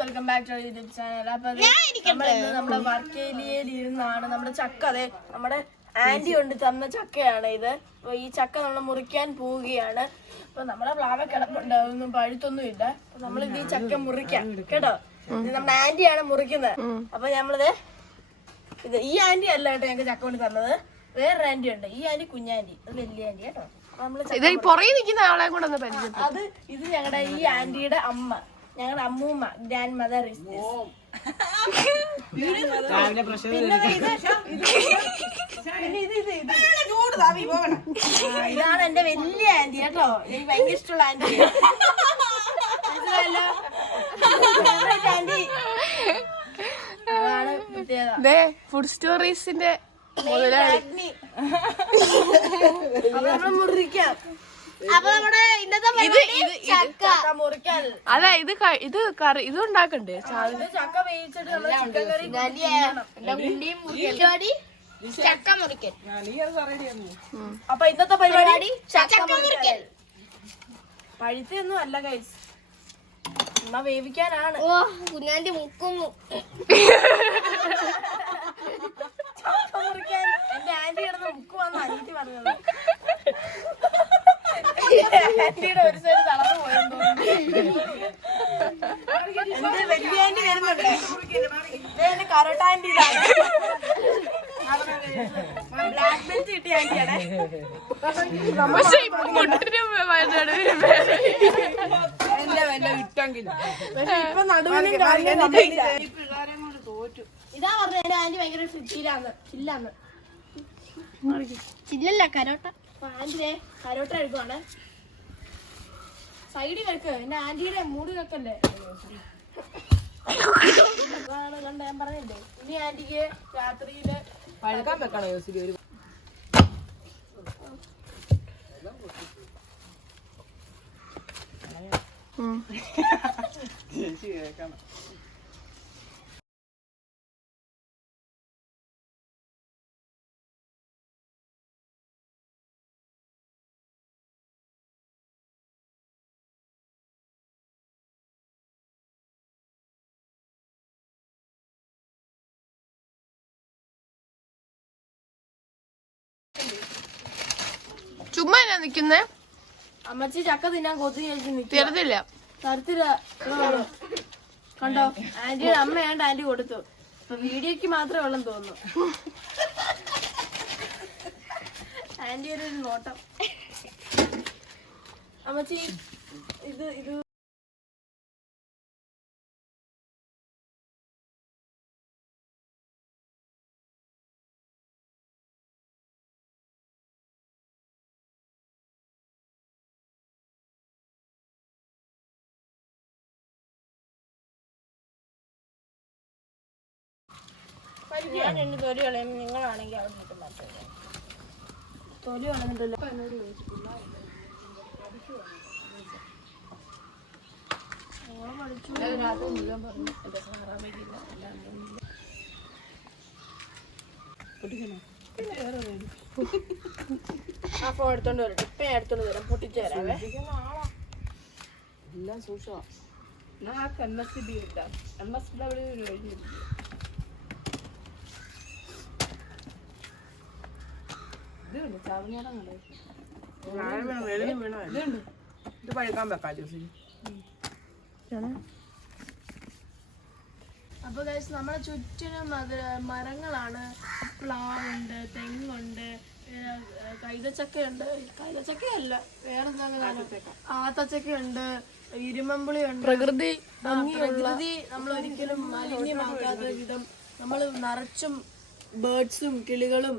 Welcome back to YouTube channel. അപ്പൊ നമ്മുടെ work ഏരിയയിൽ ഇരുന്നാണ് നമ്മുടെ ചക്ക, അതെ നമ്മുടെ ആന്റി കൊണ്ട് തന്ന ചക്കയാണ് ഇത്. അപ്പൊ ഈ ചക്ക നമ്മൾ മുറിക്കാൻ പോവുകയാണ്. അപ്പൊ നമ്മുടെ പ്ലാവ കിടപ്പുണ്ട്, അതൊന്നും പഴുത്തൊന്നും ഇല്ല. അപ്പൊ നമ്മളിത് ഈ ചക്ക മുറിക്കാം കേട്ടോ. ഇത് നമ്മുടെ ആന്റിയാണ് മുറിക്കുന്നത്. അപ്പൊ നമ്മളിത് ഈ ആന്റി അല്ല കേട്ടോ ഞങ്ങൾക്ക് ചക്ക കൊണ്ട് തന്നത്, വേറൊരു ആന്റി ഉണ്ട്. ഈ ആന്റി കുഞ്ഞാന്റി, അത് വലിയ ആന്റി കേട്ടോ. അത് ഇത് ഞങ്ങളുടെ ഈ ആന്റിയുടെ അമ്മ, ഞങ്ങളുടെ അമ്മൂമ്മ, ഗ്രാൻഡ് മദർ. ഇതാണ് എന്റെ വലിയ ആന്റി കേട്ടോ, എനിക്ക് ഭയങ്കര ഇഷ്ടമുള്ള ആന്റി. ആന്റി അതാണ് പ്രത്യേകത. ഫുഡ് സ്റ്റോറീസിന്റെ മുറിക്കാം. അതെ ഇത് കറി ഇത് ഉണ്ടാക്കണ്ടേ? ചക്ക വേവിച്ചിട്ട് ചക്ക മുറിക്കൽ. അപ്പൊ ഇന്നത്തെ പരിപാടി ചക്ക മുറിക്കൽ. പഴുത്തൊന്നും അല്ല ഗൈസ്, എന്നാ വേവിക്കാനാണ്. ഓ കുഞ്ഞാന്റെ മുക്കുന്നു. ചക്ക മുറിക്കാൻ എന്റെ ആന്റി കിടന്ന് മുക്കുവാന്ന് അനീതി പറഞ്ഞത്. ആന്റിയുടെ ഒരു സൈഡ് തളർന്നു പോയെന്ന് തോന്നുന്നു. എന്റെ വലിയ ആന്റി വരുന്നുണ്ട്, എന്റെ കരോട്ട ആന്റി. ബ്ലാക്ക് ബെൽറ്റ് കിട്ടിയ ആന്റിയാണ്. ഇപ്പൊ നടുവിനും തോറ്റു. ഇതാ പറഞ്ഞ എന്റെ ആന്റി ഭയങ്കര ചില്ലാന്ന്. ചില്ലല്ല കരോട്ട. ആന്റിയെ കരോട്ട എടുക്കുവാണ്. സൈഡിൽ വെക്ക്, എന്റെ ആന്റിയുടെ മൂട് വെക്കല്ലേ. കണ്ട ഞാൻ പറഞ്ഞില്ലേ, ഇനി ആന്റിക്ക് രാത്രിയില് പഴുക്കാൻ വെക്കണോ? ചുമ്മാ എന്നാ നിക്കുന്നേ? അമ്മച്ചി ചക്ക തിന്നാൻ കൊത്തി കഴിച്ച് തീർന്നില്ല. തരത്തില്ല കണ്ടോ, ആന്റിയുടെ അമ്മയാണ്ട് ആന്റി കൊടുത്തു. അപ്പൊ വീഡിയോക്ക് മാത്രമേ ഉള്ളെന്ന് തോന്നുന്നു. ആന്റി ഒരു നോട്ടം. അമ്മച്ചി ഇത് ഞാൻ എന്റെ തൊലി കളയും, നിങ്ങളാണെങ്കിൽ അവിടെ നിൽക്കും പറ്റില്ല. തൊലി കളഞ്ഞിട്ടല്ലോ. ആ ഫോൺ എടുത്തോണ്ട് വരട്ടെ, ഇപ്പൊ ഞാൻ എടുത്തോണ്ട് വരാം, പൊട്ടിച്ചു തരാവേ. എല്ലാം സൂക്ഷിച്ചോ. ഇത് പഴുക്കാൻ വെക്കാം. അപ്പൊ നമ്മളെ ചുറ്റിനും മരങ്ങളാണ്. പ്ലാവുണ്ട്, തെങ്ങുണ്ട്, കൈതച്ചക്കയുണ്ട്. കൈതച്ചക്കയല്ല, വേറെന്താ, ആത്തച്ചക്കയുണ്ട്, ഇരുമ്പുളിയുണ്ട്. പ്രകൃതി നമ്മൾ ഒരിക്കലും മാലിന്യമാക്കാത്ത വിധം നമ്മൾ നിറച്ചും ബേർഡ്സും കിളികളും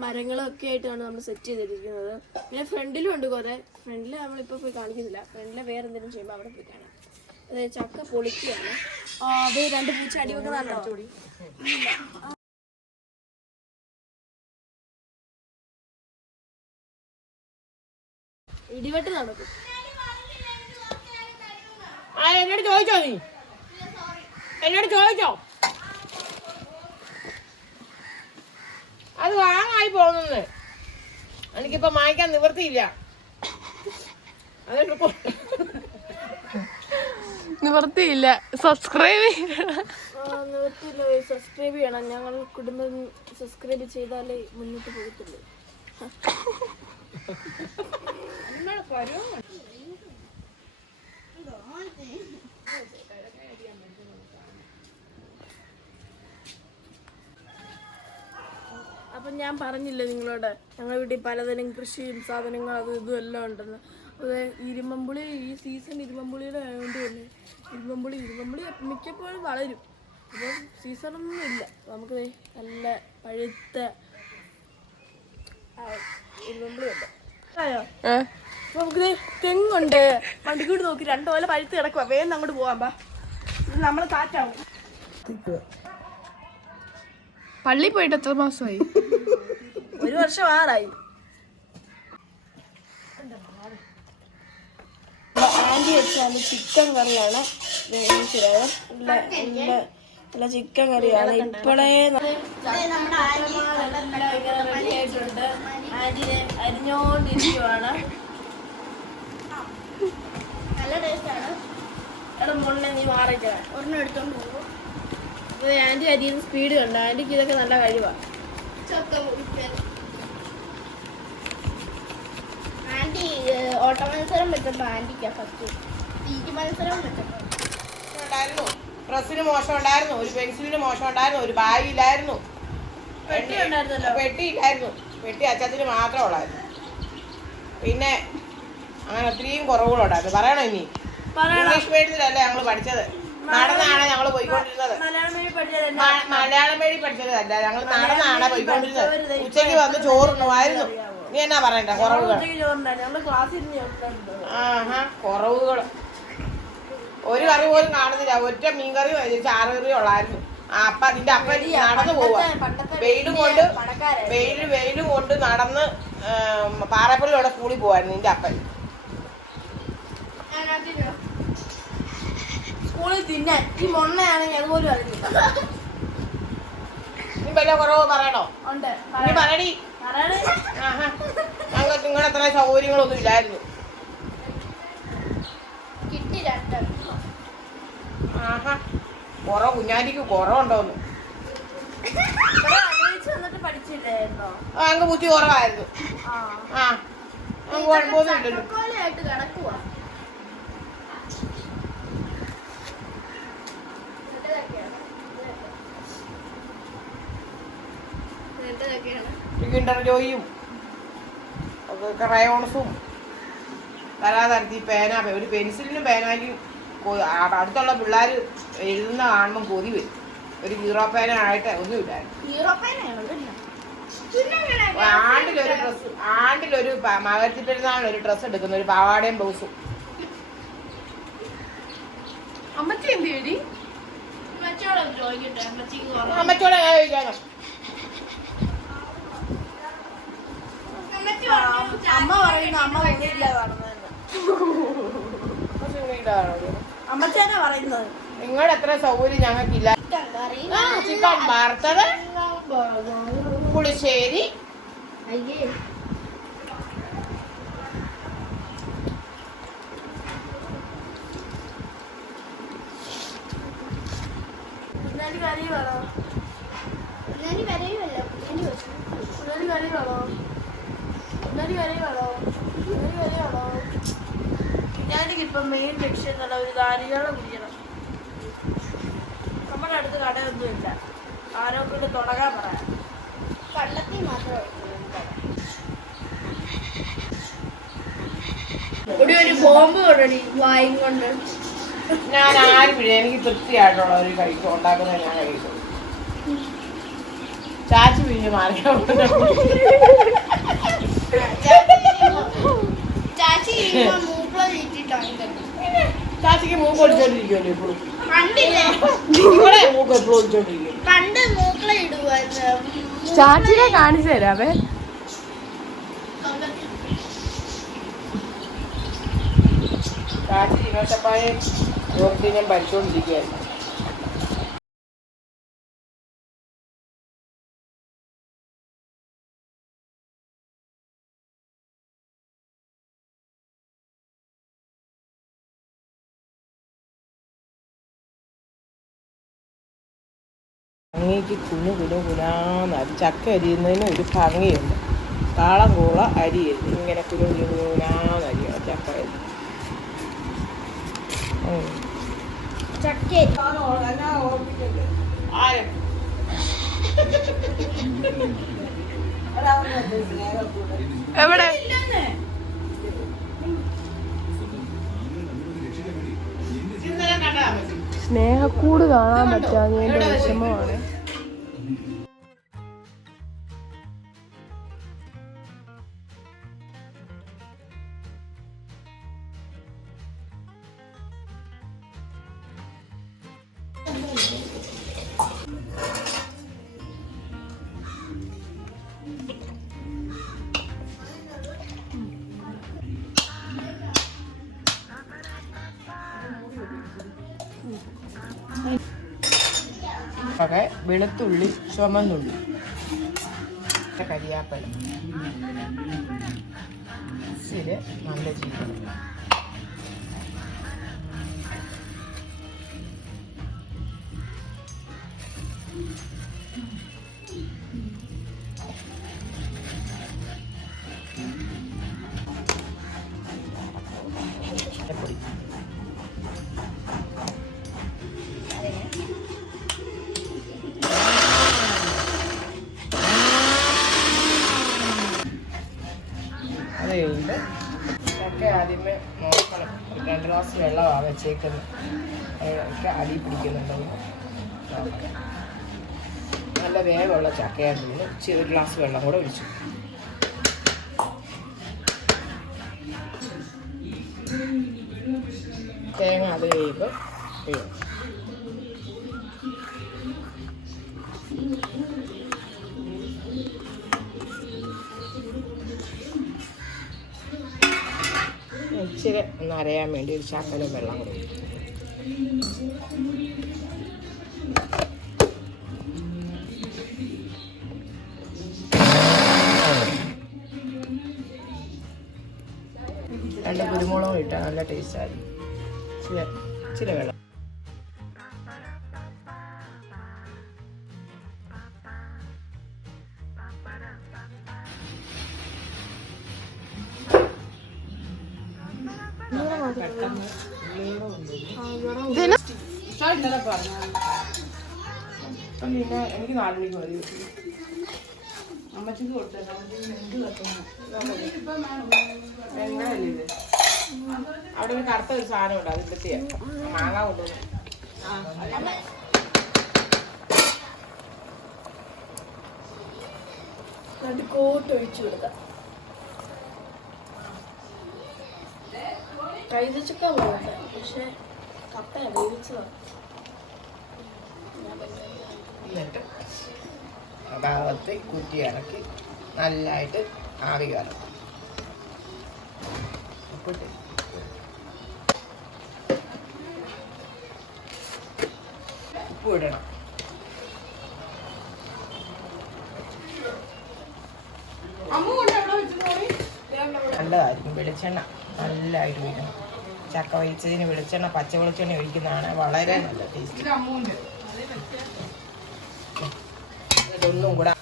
മരങ്ങളും ഒക്കെ ആയിട്ടാണ് നമ്മൾ സെറ്റ് ചെയ്തിരിക്കുന്നത്. പിന്നെ ഫ്രണ്ടിലും ഉണ്ട് കുറെ. ഫ്രണ്ടില് നമ്മളിപ്പോ പോയി കാണിക്കുന്നില്ല, ഫ്രണ്ടിലെ വേറെ എന്തെങ്കിലും ചെയ്യുമ്പോൾ അവിടെ പോയി കാണാം. അതായത് ചക്ക പൊളിക്കുകയാണ്. അത് രണ്ട് പൂച്ച അടി വെക്കുന്നതാണോ? ഇടിവെട്ട് നടക്കും. എന്നോട് ചോദിച്ചോ? നീ എന്നോട് ചോദിച്ചോ? അത് വാങ്ങായി പോകുന്നത് എനിക്കിപ്പോ വാങ്ങിക്കാൻ നിവൃത്തിയില്ല. അതുകൊണ്ട് നിവർത്തിയില്ല. സബ്സ്ക്രൈബ് നിവർത്തിയില്ല. സബ്സ്ക്രൈബ് ചെയ്യണം. ഞങ്ങൾ കുടുംബം സബ്സ്ക്രൈബ് ചെയ്താലേ മുന്നോട്ട് പോകത്തുള്ളൂ. അപ്പം ഞാൻ പറഞ്ഞില്ലേ നിങ്ങളോട്, ഞങ്ങളുടെ വീട്ടിൽ പലതരം കൃഷിയും സാധനങ്ങളും അതും ഇതും എല്ലാം ഉണ്ടെന്ന്. അത് ഇരുമ്പുളി ഈ സീസൺ ഇരുമ്പുളിയുടെ ആയതുകൊണ്ട് തന്നെ ഇരുമ്പുളി മിക്കപ്പോഴും വളരും. അപ്പം സീസണൊന്നും ഇല്ല. നമുക്ക് നല്ല പഴുത്ത ഇരുമ്പുളിയുണ്ട്. ആയോ? അപ്പൊ നമുക്ക് തെങ്ങുണ്ട്. വണ്ടിക്കൂടി നോക്കി 2 കൊല പഴുത്ത് കിടക്കുക. വേഗം അങ്ങോട്ട് പോകാം. പാ, ഇത് നമ്മൾ കാറ്റാവും. പള്ളി പോയിട്ട് എത്ര മാസമായി? 1 വർഷം ആറായി. ആൻറ്റി വെച്ചാൽ ചിക്കൻ കറിയാണ്. നല്ല ചിക്കൻ കറിയാണ്. ഇപ്പോഴേ റെഡി ആയിട്ടുണ്ട്. ആൻറ്റിനെ അരിഞ്ഞോണ്ടിരിക്കുവാണ്. നല്ല ടേസ്റ്റാണ്. എടാ മുന്നേ നീ മാറിക്കണം. ഒരെണ്ണം എടുത്തോണ്ട് പോകും. ഇത് ആൻറ്റി അരിയുന്ന സ്പീഡ് കണ്ടോ? ആൻറ്റിക്ക് ഇതൊക്കെ നല്ല കഴിവാണ്. ചക്ക മുറിക്കൽ. ആൻറ്റി ഓട്ട മത്സരം വെച്ചപ്പോ ആൻറ്റിക്കാ ഫസ്റ്റ്. തീറ്റി മത്സരം വെച്ചപ്പോ ഡ്രസ്സിന് മോശം ഉണ്ടായിരുന്നു, ഒരു പെൻസിലിന് മോശം ഉണ്ടായിരുന്നു, ഒരു ബാഗ് ഇല്ലായിരുന്നു, പെട്ടി ഉണ്ടായിരുന്നല്ലോ. പെട്ടി ഇല്ലായിരുന്നു. പെട്ടി അച്ഛത്തിന് മാത്രമേ ഉള്ളായിരുന്നു. പിന്നെ അങ്ങനെ ഒത്തിരിയും കുറവുകളുണ്ടായിരുന്നു. പറയണോ ഇനി? ഇംഗ്ലീഷ് മീഡിയത്തിലല്ലേ ഞങ്ങൾ പഠിച്ചത്. നടന്നാണ് ഞങ്ങൾ പോയിക്കൊണ്ടിരുന്നത്. മലയാളം വഴി പഠിച്ചതല്ല, ഞങ്ങൾ നടന്നാണ് പോയിക്കൊണ്ടിരുന്നത്. ഉച്ചയ്ക്ക് വന്ന് ചോറുണ്ണുമായിരുന്നു. നീ എന്നാ പറയണ്ട കുറവുകൾ? ആഹാ, കുറവുകൾ. ഒരു കറി പോലും കാണുന്നില്ല. ഒറ്റ മീൻ കറി 6 കറി ഉള്ളായിരുന്നു. അപ്പൊ നിന്റെ അപ്പൻ നടന്നു പോവാ. വെയിലും കൊണ്ട് നടന്ന് പാറപ്പള്ളിയോടെ സ്കൂളിൽ പോവായിരുന്നു നിന്റെ അപ്പൻ. സ്കൂളിൽ തിന്നാൻ ഈ മൊണ്ണയാണെങ്കിൽ അതുപോലും അറിയില്ല. നീ വല്ല കുറവ് പറയണോ? ഉണ്ട്. നീ പറയടി. ഞങ്ങൾക്ക് നിങ്ങളുടെ അത്ര സൗകര്യങ്ങളൊന്നും ഇല്ലായിരുന്നു. കിട്ടി 2. ആഹാ, കുറവ് കുഞ്ഞാലിക്ക് കുറവുണ്ടോന്ന് വന്നിട്ട് പഠിച്ചില്ലായിരുന്നോ? ഞങ്ങൾക്ക് ബുദ്ധി കുറവായിരുന്നു. ആ, കുഴപ്പമൊന്നും ഇല്ലല്ലോ. ചക്കക്കോലയായിട്ട് കിടക്കുവാ. കിൻഡർ ജോയും ക്രയോൺസും തരാതരത്തി പേന, ഒരു പെൻസിലിനും പേനാക്കും അടുത്തുള്ള പിള്ളേർ എഴുതുന്ന കാണുമ്പം കൊതി വരും. ഒരു ഹീറോ പേന ആയിട്ട് ഒന്നുമില്ലായിരുന്നു. ആണ്ടിലൊരു മകരത്തി പെരുന്നാളിന് ഒരു ഡ്രസ്സ് എടുക്കുന്ന, ഒരു പാവാടയും ബ്ലൗസും. അമ്മച്ചി എന്ത് ചെയ്യടി? അമ്മച്ചോടെ ഞാൻ ചോദിക്കാനോ? അമ്മ പറയുന്ന അമ്മ ഇല്ലാതാണെന്ന്. അമ്മച്ചാനാ പറയുന്നത്. നിങ്ങളുടെ എത്ര സൗകര്യം ഞങ്ങൾക്കില്ല. ചിക്കൻ വറുത്തത്, പുളിശ്ശേരി, കറി വേണോ? ഞാനിപ്പം മെയിൻ ലക്ഷ്യം തന്നെ ഒരു ധാരാളം കുടിക്കണം. നമ്മുടെ അടുത്ത് കടയൊന്നുമില്ല. ആരോഗ്യം തുടങ്ങാൻ പറയാം. കള്ളത്തിൽ മാത്രമേ ഇവിടെ ഒരു ബോംബ് കൊണ്ടടി വായും കൊണ്ട്. ഞാൻ ആരും പിഴ, എനിക്ക് തൃപ്തിയായിട്ടുള്ള ഒരു കഴിക്കും ഉണ്ടാക്കുന്നത് ഞാൻ കഴിക്കും. ചാച്ചി പിഴിഞ്ഞ് മാറിയാ ചാച്ചിക്ക് മൂക്ക് ഒളിച്ചോണ്ടിരിക്കുമല്ലോ ഇപ്പോഴും. നിങ്ങളെ മൂക്ക് എപ്പോഴും ഒളിച്ചോണ്ടിരിക്കും. പണ്ട് മൂക്കള ഇടുവായിരുന്നു. ചാച്ചിനെ കാണിച്ചു തരാവേ. ചാച്ചി ഇങ്ങോട്ടപ്പായും ഞാൻ പഠിച്ചുകൊണ്ടിരിക്കുകയായിരുന്നു. ഭംഗിക്ക് കുനാന്നരി ചക്ക അരിയുന്നതിന് ഒരു ഭംഗിയുണ്ട്. താളം കൂള അരി ഇങ്ങനെ കുനാന്നരിയാണ് ചക്ക അരി. എവിടെ സ്നേഹക്കൂട് കാണാൻ പറ്റാത്തതിന്റെ വിഷമമാണ്. ഒക്കെ വെളുത്തുള്ളി, ചുമന്നുള്ളി, കരിയാപ്പല, ഇത് നല്ല ജീരകം, പൊടി, അത് കഴിഞ്ഞിട്ട് ചക്ക ആദ്യമേ നോക്കണം. 2 ഗ്ലാസ് വെള്ളമാണ് വെച്ചേക്കുന്നത്. ഒക്കെ അടി പിടിക്കുന്നുണ്ടോ? നല്ല വേഗമുള്ള ചക്കയായിരുന്നു. 1 ഗ്ലാസ് വെള്ളം കൂടെ ഒഴിച്ചു. തേങ്ങ അത് കഴിയുമ്പോൾ ഇച്ചിരി ഒന്ന് അരയാൻ വേണ്ടി ഒരു ശകലം വെള്ളം കൂടെ. രണ്ട് കുരുമുളകും ഇട്ടാൽ നല്ല ടേസ്റ്റായിരുന്നു. ഇച്ചിരി വെള്ളം. പിന്നെ എനിക്ക് 4 മണിക്ക് മതി. അമ്മച്ചിക്ക് കൊടുത്തല്ലേ ഇത്. അവിടെ ഒരു കറുത്ത ഒരു സാധനം ഉണ്ട്, അത് ഇപ്പത്തിയ മാങ്ങ കൊണ്ടുവന്നു. കോട്ട് ഒഴിച്ചു കൊടുക്കാം. കൈതച്ചക്ക പോകട്ടെ, പക്ഷെ കപ്പ വേവിച്ചതാണ്. എന്നിട്ട് ഭാഗത്ത് കുറ്റി ഇറക്കി നല്ലതായിട്ട് ആവി കയറും. ഉപ്പ് ഇടണം. നല്ലതായിരിക്കും. വെളിച്ചെണ്ണ നല്ലതായിട്ട് ഒഴിക്കണം. ചക്ക വേവിച്ചതിന് വെളിച്ചെണ്ണ, പച്ച വെളിച്ചെണ്ണ ഒഴിക്കുന്നതാണ് വളരെ നല്ല ടേസ്റ്റ്. ഇതൊന്നും കൂടെ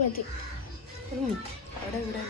മതി. അവിടെ ഇവിടെ